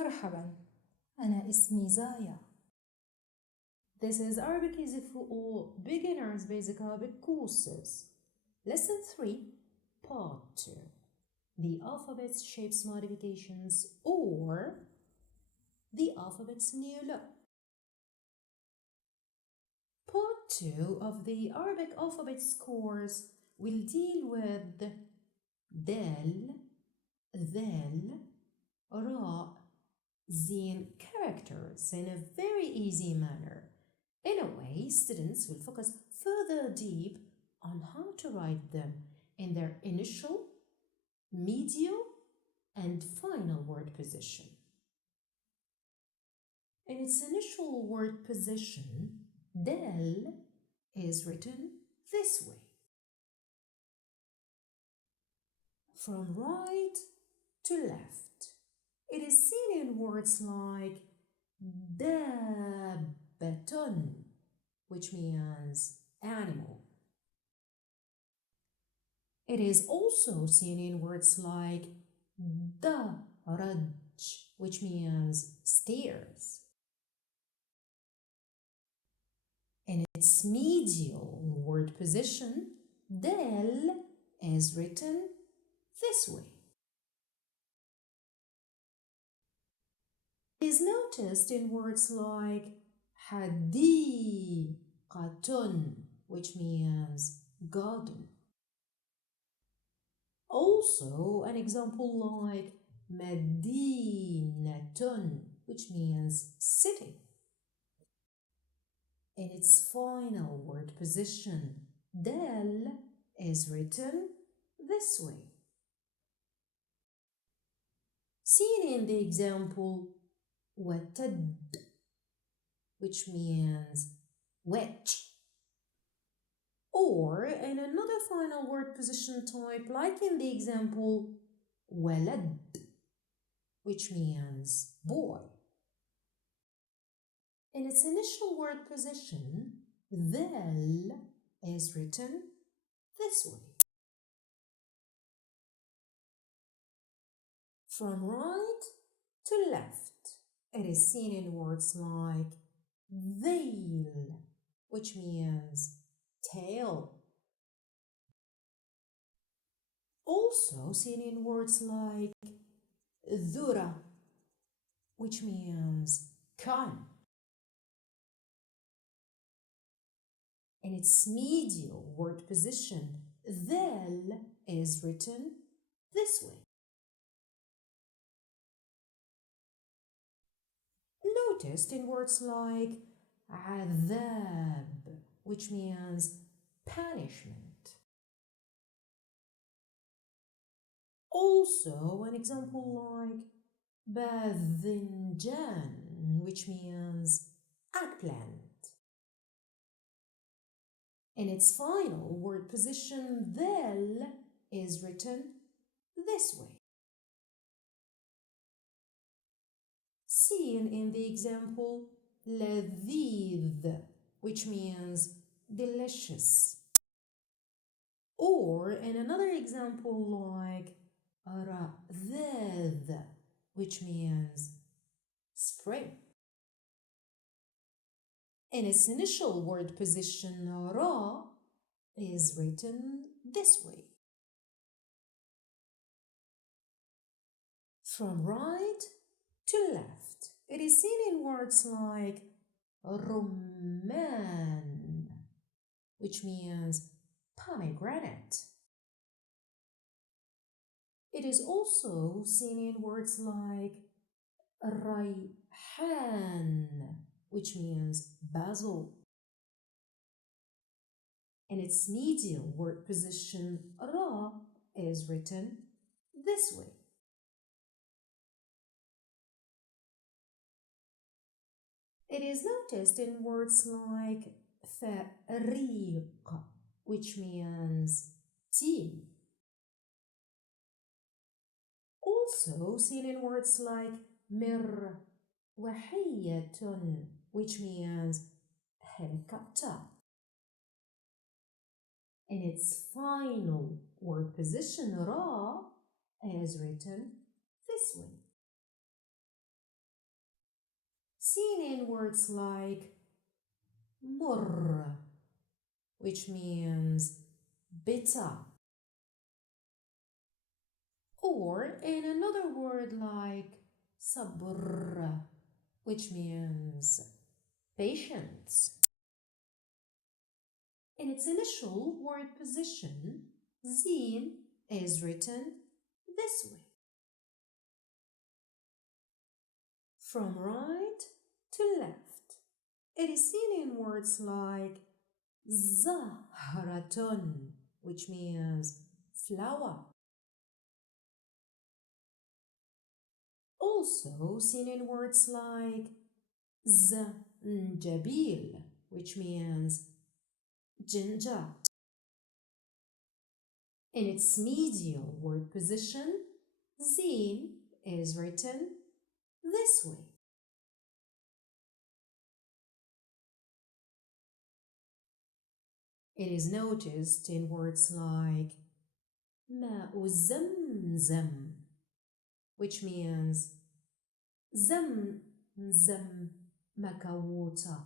مرحبا، أنا اسمي زايا. This is Arabic Easy for All Beginners Basic Arabic Courses. Lesson 3, Part 2. The alphabet's shapes modifications or the alphabet's new look. Part 2 of the Arabic alphabet course will deal with dal, dhal, ra, zin characters in a very easy manner. In a way, students will focus further deep on how to write them in their initial, medial, and final word position. In its initial word position, dal is written this way. From right to left, it is seen in words like dabbatun, which means animal. It is also seen in words like daraj, which means stairs. In its medial word position, dal is written this way. It is noticed in words like hadiqatun, which means garden. Also, an example like madinatun, which means city. In its final word position, dal is written this way. Seen in the example watad, which means wedge. Or in another final word position type, like in the example walad, which means boy. In its initial word position, dhal is written this way. From right to left, it is seen in words like dhail, which means tail. Also seen in words like dhura, which means corn. In its medial word position, dhal is written this way. Noticed in words like adhab, which means punishment. Also, an example like badhinjan, which means eggplant. In its final word position, dhal is written this way. Seen in the example ladhidh, which means delicious. Or in another example like radhadh, which means spring. In its initial word position, ra is written this way. From right to left, it is seen in words like rumman, which means pomegranate. It is also seen in words like rayhan, which means basil. In its medial word position, ra is written this way. It is noticed in words like fariq, which means team. Also seen in words like mirwahiyatun, which means helicopter. In its final word position, ra is written this way. seen in words like mur, which means bitter, or in another word like sabr, which means patience. In its initial word position, zeen is written this way. From right to left. It is seen in words like zahratun, which means flower. Also seen in words like zanjabil, which means ginger. In its medial word position, zeen is written this way. It is noticed in words like ma'u zamzam, which means zamzam, maka water.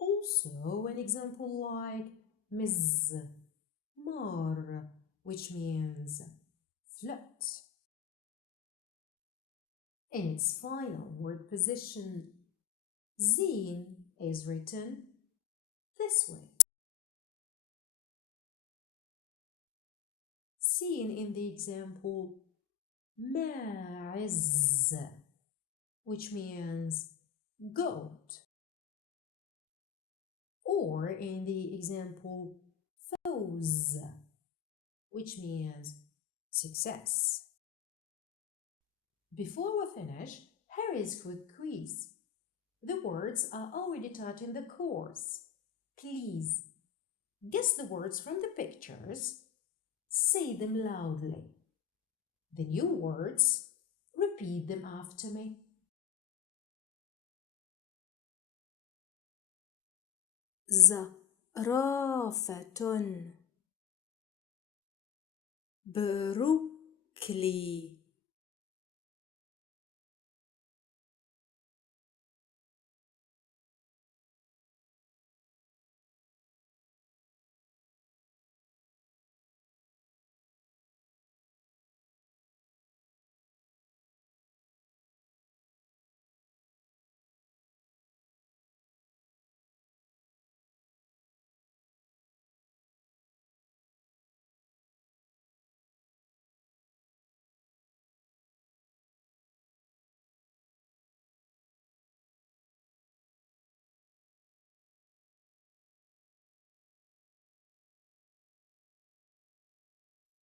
Also, an example like mizmar, which means float. In its final word position, zeen is written this way. Seen in the example ma'iz, which means goat. Or in the example fawz, which means success. Before we finish, here is a quick quiz. The words are already taught in the course. Please guess the words from the pictures. Say them loudly. The new words, repeat them after me. زرافة بروكلي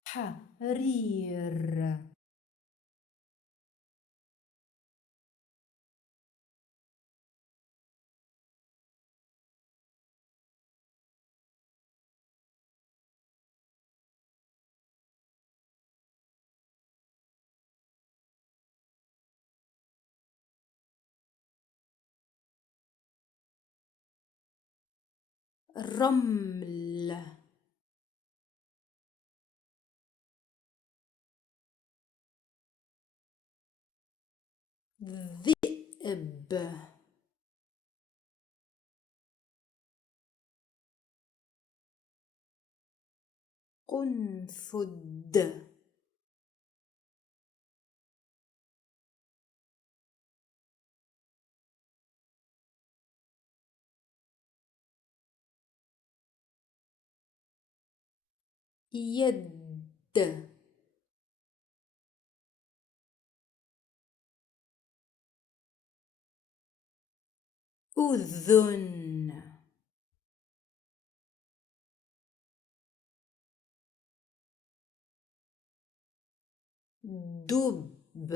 حرير رمل ذئب قنفذ يد أذن دب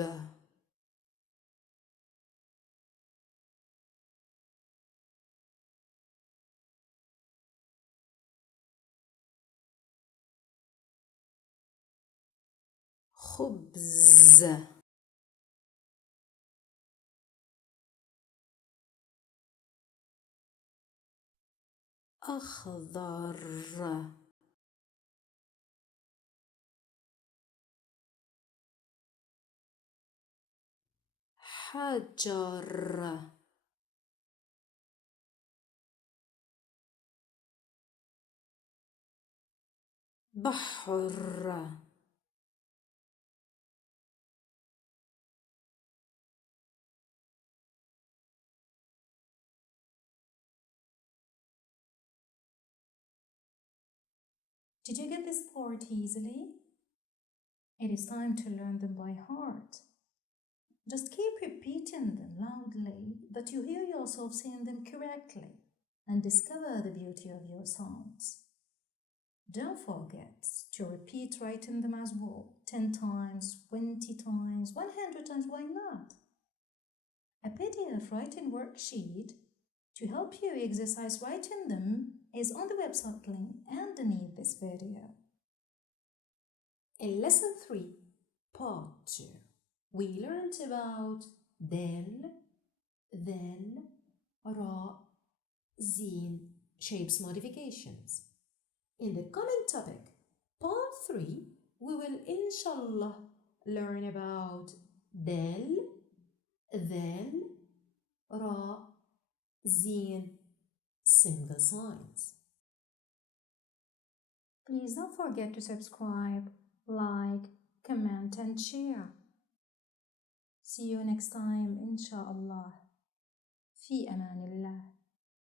خبز أخضر حجر بحر Did you get this part easily? It is time to learn them by heart. Just keep repeating them loudly that you hear yourself saying them correctly and discover the beauty of your sounds. Don't forget to repeat writing them as well 10 times, 20 times, 100 times, why not? A PDF writing worksheet to help you exercise writing them is on the website link underneath this video. In Lesson 3, Part 2, we learned about del, ra, zin shapes modifications. In the coming topic, Part 3, we will inshallah learn about del, ra, zin single signs. Please don't forget to subscribe, like, comment and share. See you next time, inshallah. في أمان الله.